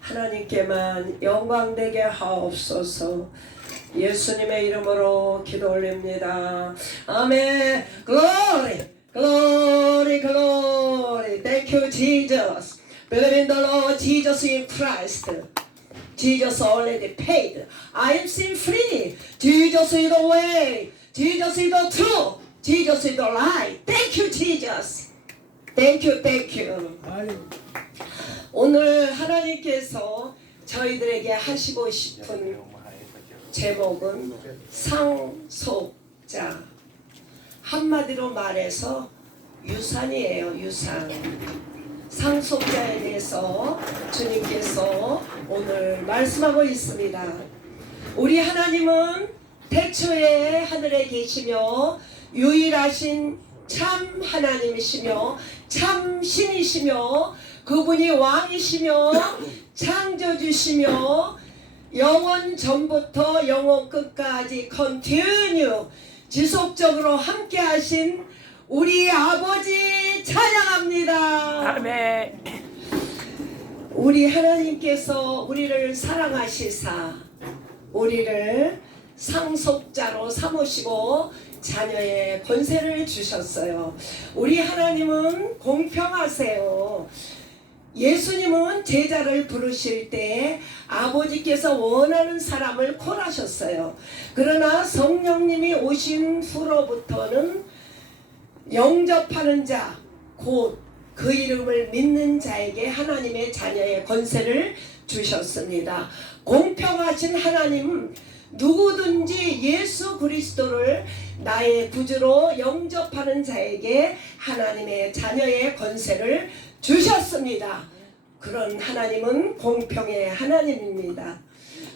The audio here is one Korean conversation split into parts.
하나님께만 영광되게 하옵소서. 예수님의 이름으로 기도 올립니다. 아멘. Glory, glory, glory. Thank you, Jesus. Believe in the Lord Jesus in Christ. Jesus already paid. I am sin free. Jesus is the way. Jesus is the truth. Jesus is the light. Thank you, Jesus. Thank you, thank you. 오늘 하나님께서 저희들에게 하시고 싶은 제목은 상속자. 한마디로 말해서 유산이에요. 유산. 상속자에 대해서 주님께서 오늘 말씀하고 있습니다. 우리 하나님은 태초에 하늘에 계시며 유일하신 참 하나님이시며 참 신이시며 그분이 왕이시며 창조주시며 영원 전부터 영원 끝까지 continue 지속적으로 함께하신 우리 아버지 찬양합니다. 아멘. 우리 하나님께서 우리를 사랑하시사 우리를 상속자로 삼으시고 자녀의 권세를 주셨어요. 우리 하나님은 공평하세요. 예수님은 제자를 부르실 때 아버지께서 원하는 사람을 콜하셨어요. 그러나 성령님이 오신 후로부터는 영접하는 자, 곧 그 이름을 믿는 자에게 하나님의 자녀의 권세를 주셨습니다. 공평하신 하나님은 누구든지 예수 그리스도를 나의 구주로 영접하는 자에게 하나님의 자녀의 권세를 주셨습니다. 그런 하나님은 공평의 하나님입니다.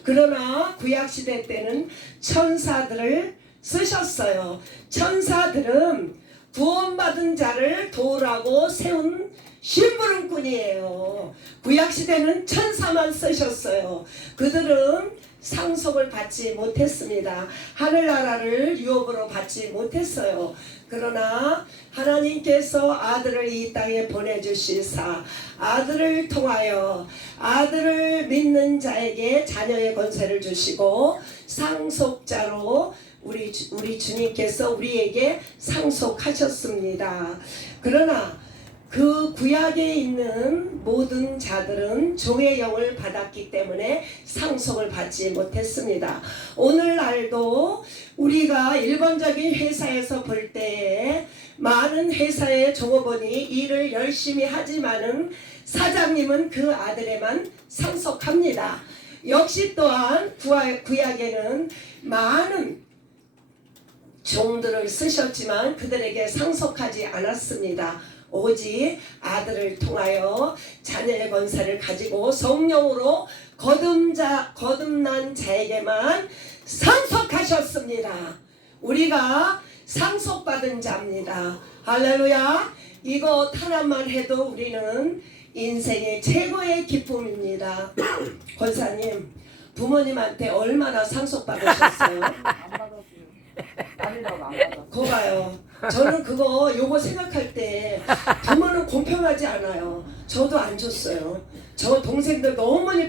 그러나 구약시대 때는 천사들을 쓰셨어요. 천사들은 구원받은 자를 도우라고 세운 심부름꾼이에요. 구약시대는 천사만 쓰셨어요. 그들은 상속을 받지 못했습니다. 하늘나라를 유업으로 받지 못했어요. 그러나 하나님께서 아들을 이 땅에 보내주시사 아들을 통하여 아들을 믿는 자에게 자녀의 권세를 주시고 상속자로 우리 주님께서 우리에게 상속하셨습니다. 그러나 그 구약에 있는 모든 자들은 종의 영을 받았기 때문에 상속을 받지 못했습니다. 오늘날도 우리가 일반적인 회사에서 볼 때에 많은 회사의 종업원이 일을 열심히 하지만은 사장님은 그 아들에만 상속합니다. 역시 또한 구약에는 많은 종들을 쓰셨지만 그들에게 상속하지 않았습니다. 오직 아들을 통하여 자녀의 권세를 가지고 성령으로 거듭난 자에게만 상속하셨습니다. 우리가 상속받은 자입니다. 할렐루야. 이거 하나만 해도 우리는 인생의 최고의 기쁨입니다. 권사님, 부모님한테 얼마나 상속받으셨어요? 그거 봐요. 저는 요거 생각할 때 부모는 공평하지 않아요. 저도 안 줬어요. 저 동생들 너무 많이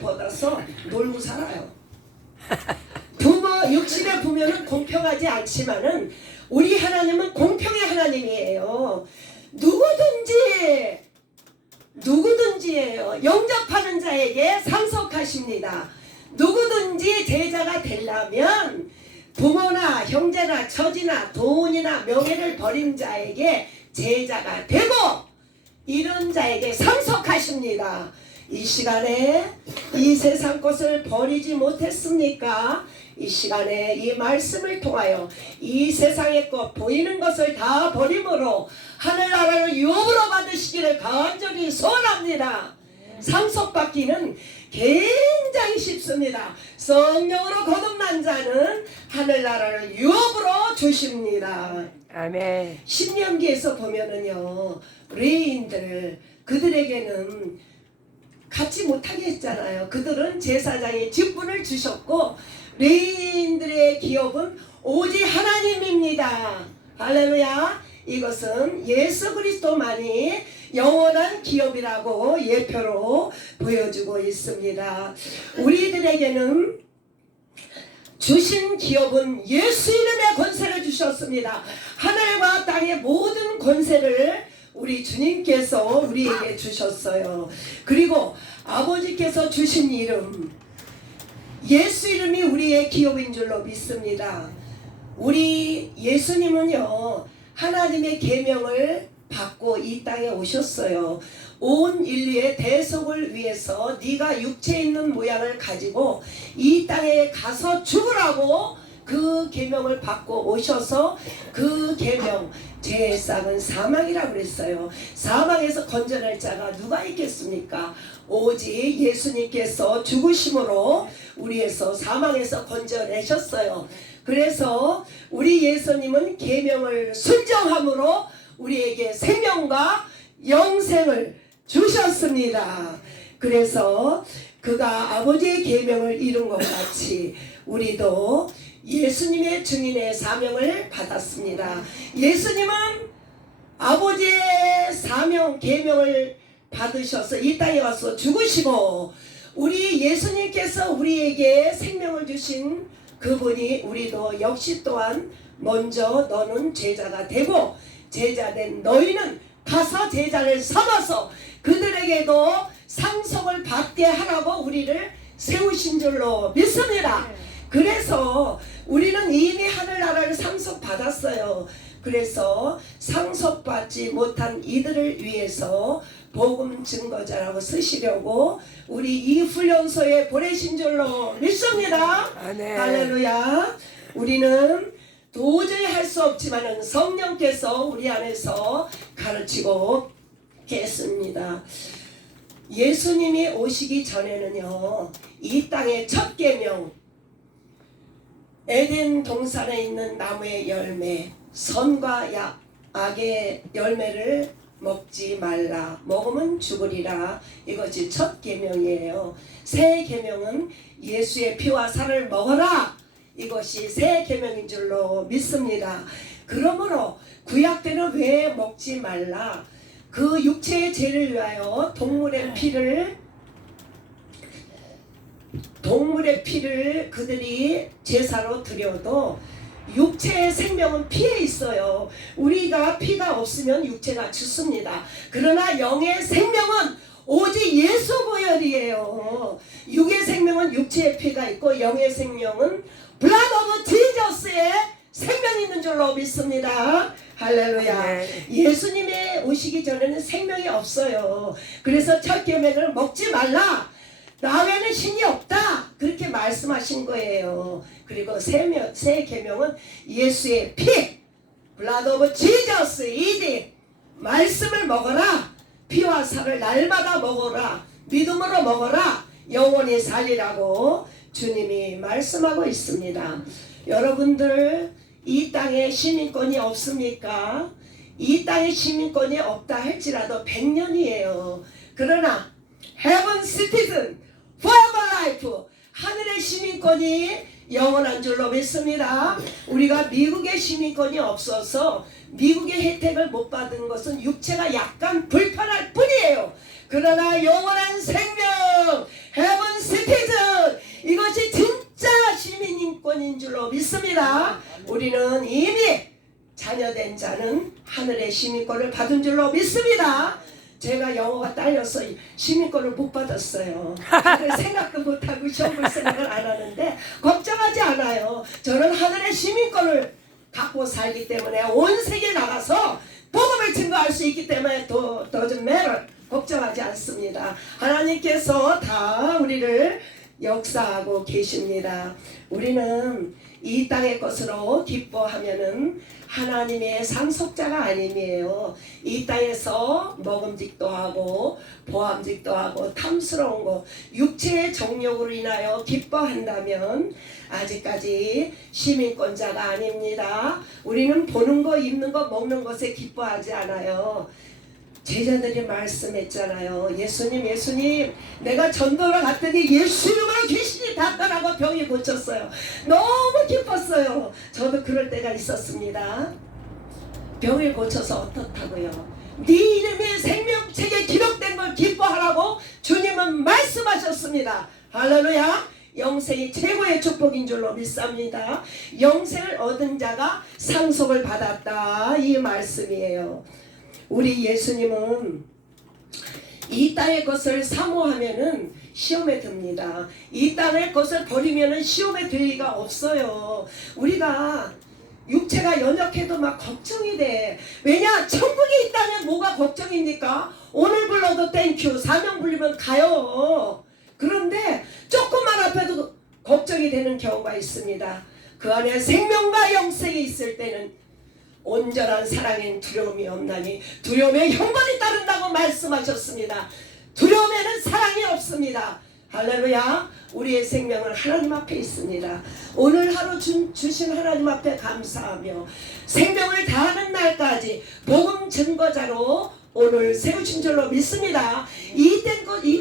받아서 놀고 살아요. 부모 60에 보면은 공평하지 않지만은 우리 하나님은 공평의 하나님이에요. 누구든지예요. 영접하는 자에게 상속하십니다. 누구든지 제자가 되려면 부모나 형제나 처지나 돈이나 명예를 버린 자에게 제자가 되고 이런 자에게 상속하십니다. 이 시간에 이 세상 것을 버리지 못했습니까? 이 시간에 이 말씀을 통하여 이 세상의 것 보이는 것을 다 버림으로 하늘나라를 유업으로 받으시기를 간절히 소원합니다. 상속받기는 굉장히 쉽습니다. 성령으로 거듭난 자는 하늘나라를 유업으로 주십니다. 아멘. 신명기에서 보면은요, 레위인들 그들에게는 갖지 못하게 했잖아요. 그들은 제사장의 직분을 주셨고 레위인들의 기업은 오직 하나님입니다. 할렐루야. 이것은 예수 그리스도만이 영원한 기업이라고 예표로 보여주고 있습니다. 우리들에게는 주신 기업은 예수 이름의 권세를 주셨습니다. 하늘과 땅의 모든 권세를 우리 주님께서 우리에게 주셨어요. 그리고 아버지께서 주신 이름, 예수 이름이 우리의 기업인 줄로 믿습니다. 우리 예수님은요, 하나님의 계명을 받고 이 땅에 오셨어요. 온 인류의 대속을 위해서 네가 육체에 있는 모양을 가지고 이 땅에 가서 죽으라고 그 계명을 받고 오셔서 그 계명, 죄의 싹은 사망이라고 그랬어요. 사망에서 건져낼 자가 누가 있겠습니까? 오직 예수님께서 죽으심으로 우리에서 사망에서 건져내셨어요. 그래서 우리 예수님은 계명을 순종함으로 우리에게 생명과 영생을 주셨습니다. 그래서 그가 아버지의 계명을 이룬 것 같이 우리도 예수님의 증인의 사명을 받았습니다. 예수님은 아버지의 사명 계명을 받으셔서 이 땅에 와서 죽으시고 우리 예수님께서 우리에게 생명을 주신 그분이 우리도 역시 또한 먼저 너는 제자가 되고 제자된 너희는 가서 제자를 삼아서 그들에게도 상속을 받게 하라고 우리를 세우신 줄로 믿습니다. 그래서 우리는 이미 하늘나라를 상속받았어요. 그래서 상속받지 못한 이들을 위해서 복음 증거자라고 쓰시려고 우리 이 훈련소에 보내신 줄로 믿습니다. 아멘. 할렐루야. 우리는 도저히 할 수 없지만 성령께서 우리 안에서 가르치고 계십니다. 예수님이 오시기 전에는요, 이 땅의 첫 계명, 에덴 동산에 있는 나무의 열매, 선과 악의 열매를 먹지 말라. 먹으면 죽으리라. 이것이 첫 계명이에요. 새 계명은 예수의 피와 살을 먹어라. 이것이 새 계명인 줄로 믿습니다. 그러므로 구약 때는 왜 먹지 말라? 그 육체의 죄를 위하여 동물의 피를 그들이 제사로 드려도 육체의 생명은 피에 있어요. 우리가 피가 없으면 육체가 죽습니다. 그러나 영의 생명은 오직 예수 보혈이에요. 육의 생명은 육체의 피가 있고 영의 생명은 Blood of Jesus의 생명이 있는 줄로 믿습니다. 할렐루야. 네. 예수님이 오시기 전에는 생명이 없어요. 그래서 첫 계명을 먹지 말라. 나 외에는 신이 없다. 그렇게 말씀하신 거예요. 그리고 새 계명은 예수의 피, Blood of Jesus, 이디 말씀을 먹어라. 피와 살을 날마다 먹어라. 믿음으로 먹어라. 영원히 살리라고 주님이 말씀하고 있습니다. 여러분들 이 땅에 시민권이 없습니까? 이 땅에 시민권이 없다 할지라도 100년이에요. 그러나 Heaven Citizen, Forever Life, 하늘의 시민권이 영원한 줄로 믿습니다. 우리가 미국의 시민권이 없어서 미국의 혜택을 못 받은 것은 육체가 약간 불편할 뿐이에요. 그러나 영원한 생명, Heaven Citizen, 이것이 진짜 시민인권인 줄로 믿습니다. 우리는 이미 자녀된 자는 하늘의 시민권을 받은 줄로 믿습니다. 제가 영어가 딸려서 시민권을 못 받았어요. 생각도 못하고 시험 볼 생각을 안 하는데 걱정하지 않아요. 저는 하늘의 시민권을 갖고 살기 때문에 온 세계에 나가서 복음을 증거할 수 있기 때문에 doesn't matter. 걱정하지 않습니다. 하나님께서 다 우리를 역사하고 계십니다. 우리는 이 땅의 것으로 기뻐하면은 하나님의 상속자가 아님이에요. 이 땅에서 먹음직도 하고 보암직도 하고 탐스러운 거 육체의 정욕으로 인하여 기뻐한다면 아직까지 시민권자가 아닙니다. 우리는 보는 거, 입는 거, 먹는 것에 기뻐하지 않아요. 제자들이 말씀했잖아요. 예수님 내가 전도를 갔더니 예수 이름으로 귀신이 다 떠나고 병이 고쳤어요. 너무 기뻤어요. 저도 그럴 때가 있었습니다. 병을 고쳐서 어떻다고요? 네 이름이 생명책에 기록된 걸 기뻐하라고 주님은 말씀하셨습니다. 할렐루야. 영생이 최고의 축복인 줄로 믿습니다. 영생을 얻은 자가 상속을 받았다, 이 말씀이에요. 우리 예수님은 이 땅의 것을 사모하면은 시험에 듭니다. 이 땅의 것을 버리면은 시험에 들 리가 없어요. 우리가 육체가 연약해도 막 걱정이 돼. 왜냐? 천국에 있다면 뭐가 걱정입니까? 오늘 불러도 땡큐, 사명 불리면 가요. 그런데 조금만 앞에도 걱정이 되는 경우가 있습니다. 그 안에 생명과 영생이 있을 때는 온전한 사랑엔 두려움이 없나니 두려움에 형벌이 따른다고 말씀하셨습니다. 두려움에는 사랑이 없습니다. 할렐루야. 우리의 생명은 하나님 앞에 있습니다. 오늘 하루 주신 하나님 앞에 감사하며 생명을 다하는 날까지 복음 증거자로 오늘 세우신 줄로 믿습니다. 이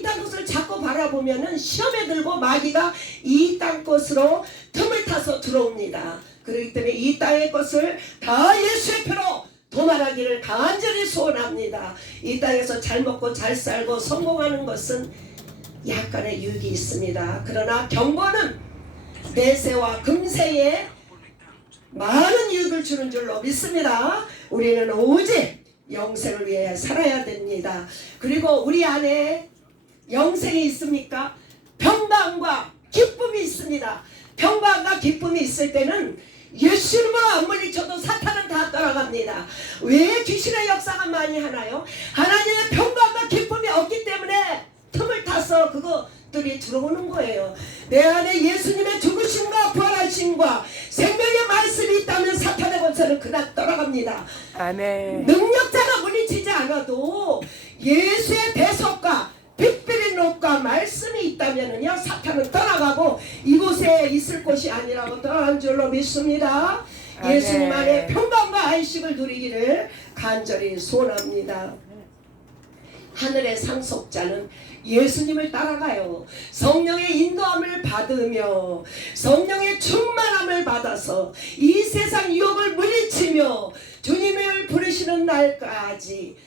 땅 것을 자꾸 바라보면은 시험에 들고 마귀가 이 땅 것으로 틈을 타서 들어옵니다. 그렇기 때문에 이 땅의 것을 다 예수의 표로 도말하기를 간절히 소원합니다. 이 땅에서 잘 먹고 잘 살고 성공하는 것은 약간의 유익이 있습니다. 그러나 경고는 내세와 금세에 많은 유익을 주는 줄로 믿습니다. 우리는 오직 영생을 위해 살아야 됩니다. 그리고 우리 안에 영생이 있습니까? 평강과 기쁨이 있습니다. 평강과 기쁨이 있을 때는 예수 이름으로 안 물리쳐도 사탄은 다 떠나갑니다. 왜 귀신의 역사가 많이 하나요? 하나님의 평강과 기쁨이 없기 때문에 틈을 타서 그것들이 들어오는 거예요. 내 안에 예수님의 죽으심과 부활하심과 생명의 말씀이 있다면 사탄의 권세는 그날 떠나갑니다. 아멘. 능력자가 물리치지 않아도 예수의 배속과 빛비린 높과 말씀이 있다면은요, 사탄은 떠나가고 이곳에 있을 곳이 아니라고 떠난 줄로 믿습니다. 아멘. 예수님 안에 평강과 안식을 누리기를 간절히 소원합니다. 하늘의 상속자는 예수님을 따라가요. 성령의 인도함을 받으며 성령의 충만함을 받아서 이 세상 유혹을 물리치며 주님을 부르시는 날까지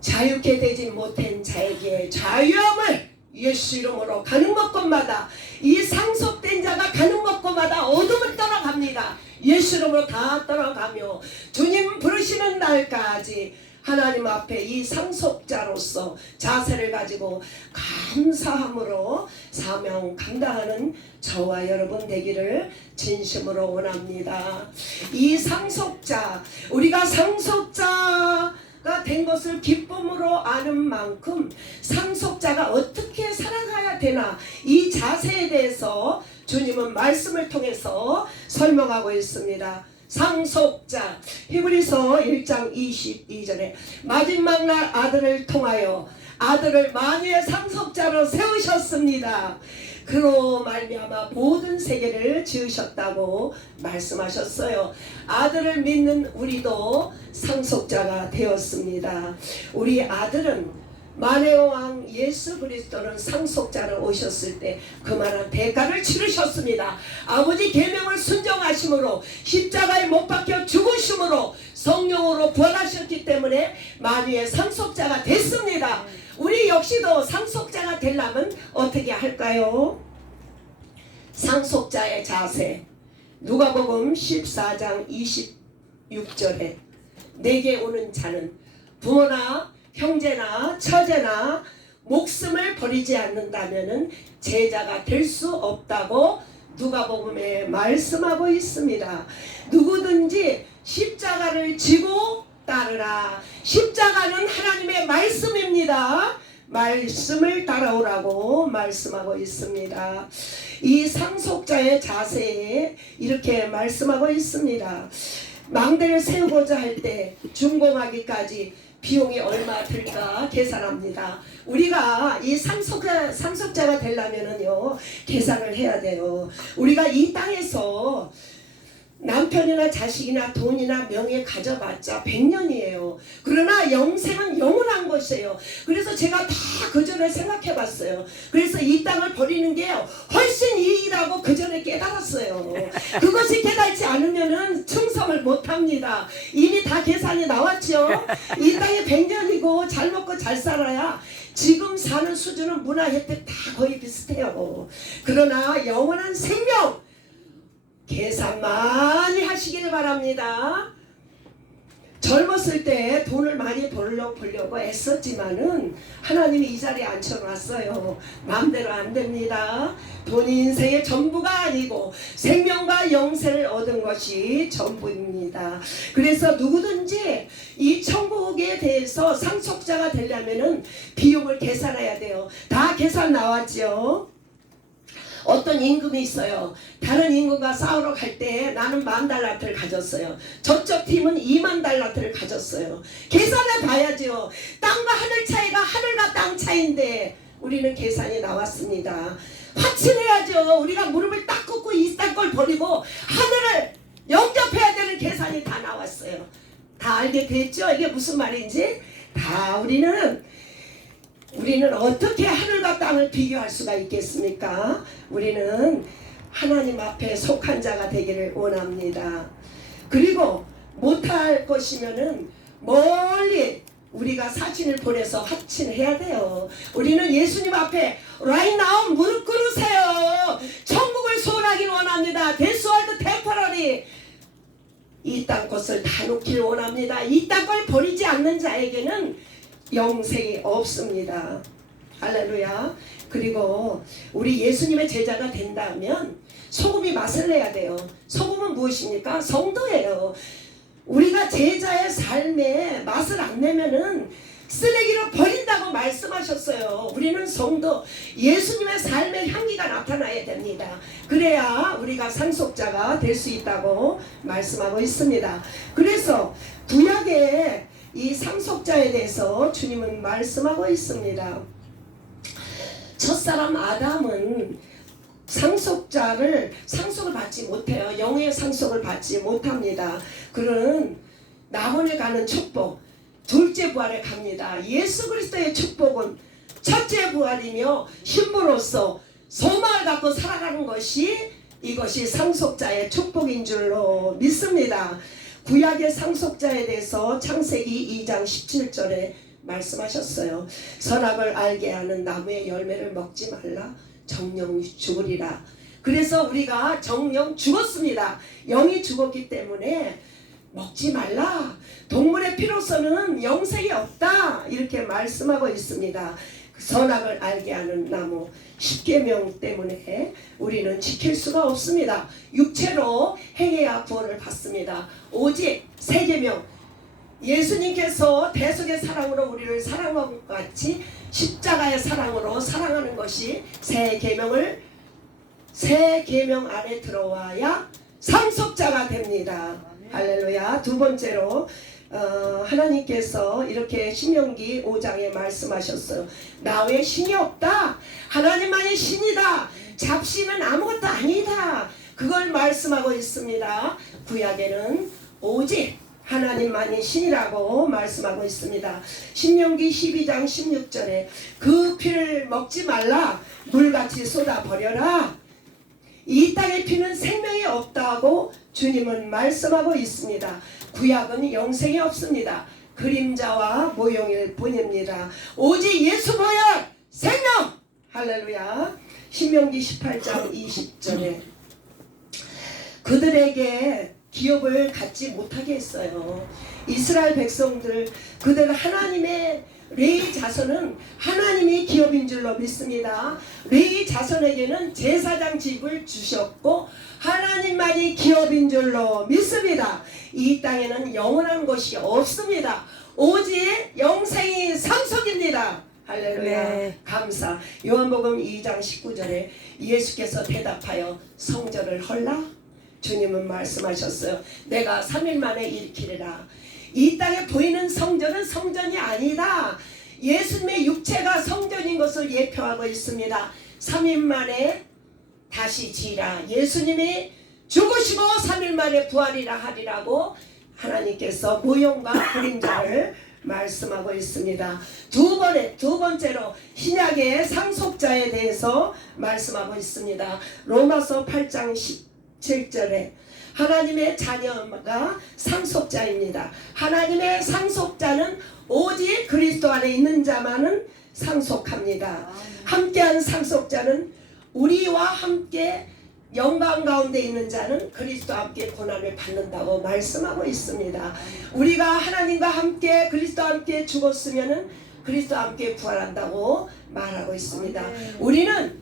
자유케 되지 못한 자에게 자유함을 예수 이름으로 가는 곳곳마다 이 상속된 자가 가는 곳곳마다 어둠을 떠나갑니다. 예수 이름으로 다 떠나가며 주님 부르시는 날까지 하나님 앞에 이 상속자로서 자세를 가지고 감사함으로 사명 감당하는 저와 여러분 되기를 진심으로 원합니다. 이 상속자, 우리가 상속자가 된 것을 기쁨으로 아는 만큼 상속자가 어떻게 살아가야 되나, 이 자세에 대해서 주님은 말씀을 통해서 설명하고 있습니다. 상속자, 히브리서 1장 22절에 마지막 날 아들을 통하여 아들을 만유의 상속자로 세우셨습니다. 그로 말미암아 모든 세계를 지으셨다고 말씀하셨어요. 아들을 믿는 우리도 상속자가 되었습니다. 우리 아들은 만의 왕 예수 그리스도는 상속자로 오셨을 때 그만한 대가를 치르셨습니다. 아버지 계명을 순종하심으로 십자가에 못 박혀 죽으심으로 성령으로 부활하셨기 때문에 만유의 상속자가 됐습니다. 우리 역시도 상속자가 되려면 어떻게 할까요? 상속자의 자세, 누가복음 14장 26절에 내게 오는 자는 부모나 형제나 처제나 목숨을 버리지 않는다면 제자가 될 수 없다고 누가복음에 말씀하고 있습니다. 누구든지 십자가를 지고 따르라. 십자가는 하나님의 말씀입니다. 말씀을 따라오라고 말씀하고 있습니다. 이 상속자의 자세에 이렇게 말씀하고 있습니다. 망대를 세우고자 할 때 준공하기까지 비용이 얼마 들까 계산합니다. 우리가 이 상속자가 되려면은요, 계산을 해야 돼요. 우리가 이 땅에서 남편이나 자식이나 돈이나 명예 가져봤자 100년이에요. 그러나 영생은 영원한 것이에요. 그래서 제가 다 그 전에 생각해 봤어요. 그래서 이 땅을 버리는 게 훨씬 이익이라고 그 전에 깨달았어요. 그것이 깨닫지 않으면은 충성을 못 합니다. 이미 다 계산이 나왔죠. 이 땅이 100년이고 잘 먹고 잘 살아야 지금 사는 수준은 문화 혜택 다 거의 비슷해요. 그러나 영원한 생명 계산 많이 하시길 바랍니다. 젊었을 때 돈을 많이 벌려고 애썼지만은 하나님이 이 자리에 앉혀놨어요. 마음대로 안 됩니다. 돈이 인생의 전부가 아니고 생명과 영생을 얻은 것이 전부입니다. 그래서 누구든지 이 천국에 대해서 상속자가 되려면은 비용을 계산해야 돼요. 다 계산 나왔죠. 어떤 임금이 있어요. 다른 임금과 싸우러 갈 때 나는 10,000달러트를 가졌어요. 저쪽 팀은 20,000달러트를 가졌어요. 계산해 봐야죠. 땅과 하늘 차이가 하늘과 땅 차이인데 우리는 계산이 나왔습니다. 확신해야죠. 우리가 무릎을 딱 꿇고 이 땅 걸 버리고 하늘을 영접해야 되는 계산이 다 나왔어요. 다 알게 됐죠? 이게 무슨 말인지? 다 우리는 어떻게 하늘과 땅을 비교할 수가 있겠습니까? 우리는 하나님 앞에 속한 자가 되기를 원합니다. 그리고 못할 것이면은 멀리 우리가 사진을 보내서 확신해야 돼요. 우리는 예수님 앞에 right now 무릎 꿇으세요. 천국을 소원하길 원합니다. This world temporary. 이 땅 것을 다 놓길 원합니다. 이 땅 걸 버리지 않는 자에게는 영생이 없습니다. 할렐루야. 그리고 우리 예수님의 제자가 된다면 소금이 맛을 내야 돼요. 소금은 무엇입니까? 성도예요. 우리가 제자의 삶에 맛을 안 내면은 쓰레기로 버린다고 말씀하셨어요. 우리는 성도, 예수님의 삶의 향기가 나타나야 됩니다. 그래야 우리가 상속자가 될 수 있다고 말씀하고 있습니다. 그래서 구약의 이 상속자에 대해서 주님은 말씀하고 있습니다. 첫사람 아담은 상속을 받지 못해요. 영의 상속을 받지 못합니다. 그는 낙원에 가는 축복, 둘째 부활에 갑니다. 예수 그리스도의 축복은 첫째 부활이며 신부로서 소망을 갖고 살아가는 것이 이것이 상속자의 축복인 줄로 믿습니다. 구약의 상속자에 대해서 창세기 2장 17절에 말씀하셨어요. 선악을 알게 하는 나무의 열매를 먹지 말라. 정령 죽으리라. 그래서 우리가 정령 죽었습니다. 영이 죽었기 때문에 먹지 말라. 동물의 피로서는 영생이 없다. 이렇게 말씀하고 있습니다. 선악을 알게 하는 나무 10계명 때문에 우리는 지킬 수가 없습니다. 육체로 행해야 구원을 받습니다. 오직 3계명, 예수님께서 대속의 사랑으로 우리를 사랑한 것 같이 십자가의 사랑으로 사랑하는 것이 새 계명 안에 들어와야 상속자가 됩니다. 할렐루야. 두 번째로 하나님께서 이렇게 신명기 5장에 말씀하셨어요. 나 외에 신이 없다. 하나님만이 신이다. 잡신은 아무것도 아니다. 그걸 말씀하고 있습니다. 구약에는 오직 하나님만이 신이라고 말씀하고 있습니다. 신명기 12장 16절에 그 피를 먹지 말라. 물같이 쏟아버려라. 이 땅의 피는 생명이 없다고 주님은 말씀하고 있습니다. 구약은 영생이 없습니다. 그림자와 모형일 뿐입니다. 오직 예수 모형 생명. 할렐루야. 신명기 18장 20절에 그들에게 기업을 갖지 못하게 했어요. 이스라엘 백성들, 그들 하나님의 레위 자손은 하나님이 기업인 줄로 믿습니다. 레위 자손에게는 제사장 집을 주셨고 하나님만이 기업인 줄로 믿습니다. 이 땅에는 영원한 것이 없습니다. 오직 영생이 상속입니다. 할렐루야. 네. 감사. 요한복음 2장 19절에 예수께서 대답하여 성전을 헐라? 주님은 말씀하셨어요. 내가 3일 만에 일으키리라. 이 땅에 보이는 성전은 성전이 아니다. 예수님의 육체가 성전인 것을 예표하고 있습니다. 3일 만에 다시 지라. 예수님이 죽으시고 3일 만에 부활이라 하리라고 하나님께서 무용과 그림자를 말씀하고 있습니다. 두 번째로 신약의 상속자에 대해서 말씀하고 있습니다. 로마서 8장 17절에 하나님의 자녀가 상속자입니다. 하나님의 상속자는 오직 그리스도 안에 있는 자만은 상속합니다. 함께한 상속자는 우리와 함께 영광 가운데 있는 자는 그리스도와 함께 고난을 받는다고 말씀하고 있습니다. 우리가 하나님과 함께 그리스도와 함께 죽었으면 그리스도와 함께 부활한다고 말하고 있습니다. 우리는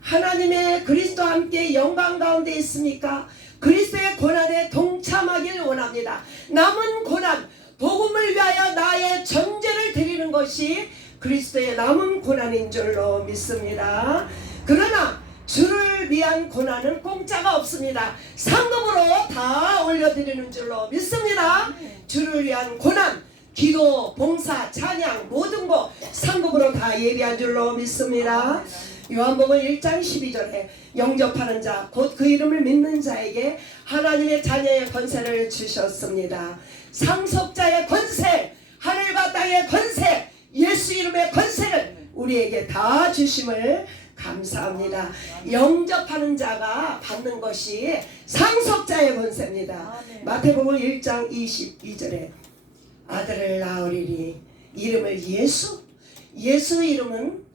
하나님의 그리스도와 함께 영광 가운데 있습니까? 그리스도의 고난에 동참하길 원합니다. 남은 고난, 복음을 위하여 나의 전제를 드리는 것이 그리스도의 남은 고난인 줄로 믿습니다. 그러나 주를 위한 고난은 공짜가 없습니다. 상금으로 다 올려드리는 줄로 믿습니다. 주를 위한 고난, 기도, 봉사, 찬양 모든 것 상금으로 다 예비한 줄로 믿습니다. 요한복음 1장 12절에 영접하는 자 곧 그 이름을 믿는 자에게 하나님의 자녀의 권세를 주셨습니다. 상속자의 권세, 하늘과 땅의 권세, 예수 이름의 권세를 우리에게 다 주심을 감사합니다. 영접하는 자가 받는 것이 상속자의 권세입니다. 마태복음 1장 22절에 아들을 낳으리니 이름을 예수, 예수 이름은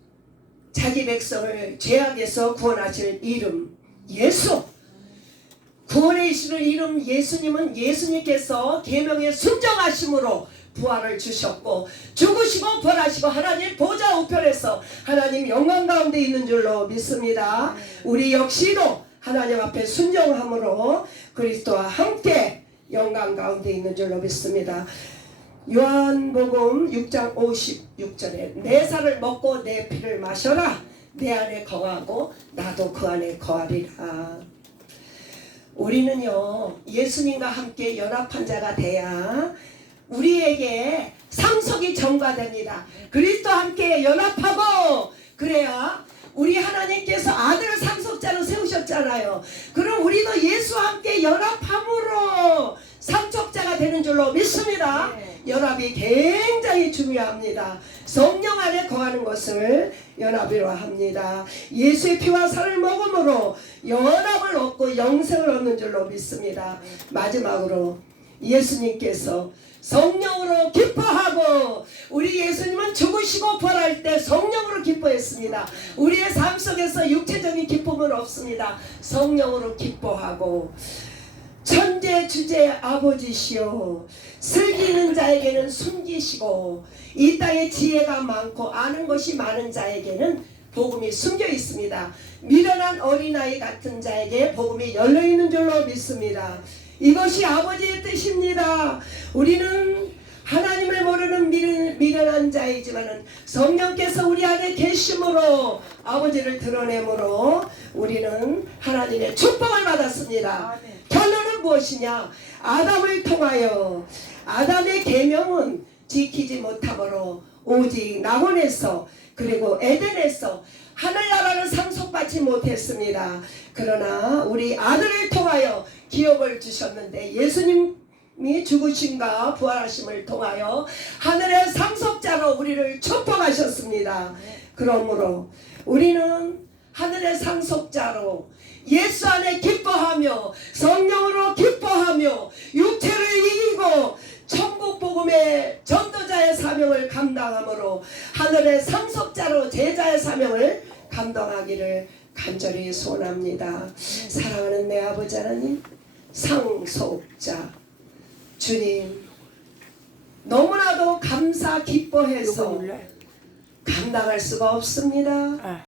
자기 백성을 죄악에서 구원하실 이름 예수, 구원해 주시는 이름 예수님은 예수님께서 계명에 순종하심으로 부활을 주셨고 죽으시고 부활하시고 하나님 보좌 우편에서 하나님 영광 가운데 있는 줄로 믿습니다. 우리 역시도 하나님 앞에 순종함으로 그리스도와 함께 영광 가운데 있는 줄로 믿습니다. 요한복음 6장 56절에 내 살을 먹고 내 피를 마셔라. 내 안에 거하고 나도 그 안에 거하리라. 우리는요 예수님과 함께 연합한 자가 돼야 우리에게 상속이 전가됩니다. 그리스도와 함께 연합하고 그래야 우리 하나님께서 아들을 상속자로 세우셨잖아요. 그럼 우리도 예수와 함께 연합함으로 상속자가 되는 줄로 믿습니다. 연합이 굉장히 중요합니다. 성령 안에 거하는 것을 연합이라 합니다. 예수의 피와 살을 먹음으로 연합을 얻고 영생을 얻는 줄로 믿습니다. 마지막으로 예수님께서 성령으로 기뻐하고 우리 예수님은 죽으시고 부활할 때 성령으로 기뻐했습니다. 우리의 삶 속에서 육체적인 기쁨은 없습니다. 성령으로 기뻐하고 천재 주제 아버지시오 슬기는 자에게는 숨기시고 이 땅에 지혜가 많고 아는 것이 많은 자에게는 복음이 숨겨 있습니다. 미련한 어린아이 같은 자에게 복음이 열려있는 줄로 믿습니다. 이것이 아버지의 뜻입니다. 우리는 하나님을 모르는 미련한 자이지만 성령께서 우리 안에 계심으로 아버지를 드러내므로 우리는 하나님의 축복을 받았습니다. 결론은 무엇이냐? 아담을 통하여 아담의 계명은 지키지 못함으로 오직 낙원에서 그리고 에덴에서 하늘나라를 상속받지 못했습니다. 그러나 우리 아들을 통하여 기업을 주셨는데 예수님이 죽으심과 부활하심을 통하여 하늘의 상속자로 우리를 축복하셨습니다. 그러므로 우리는 하늘의 상속자로 예수 안에 기뻐하며 성령으로 기뻐하며 육체를 이기고 천국 복음의 전도자의 사명을 감당함으로 하늘의 상속자로 제자의 사명을 감당하기를 간절히 소원합니다. 사랑하는 내 아버지 하나님, 상속자 주님 너무나도 감사 기뻐해서 감당할 수가 없습니다.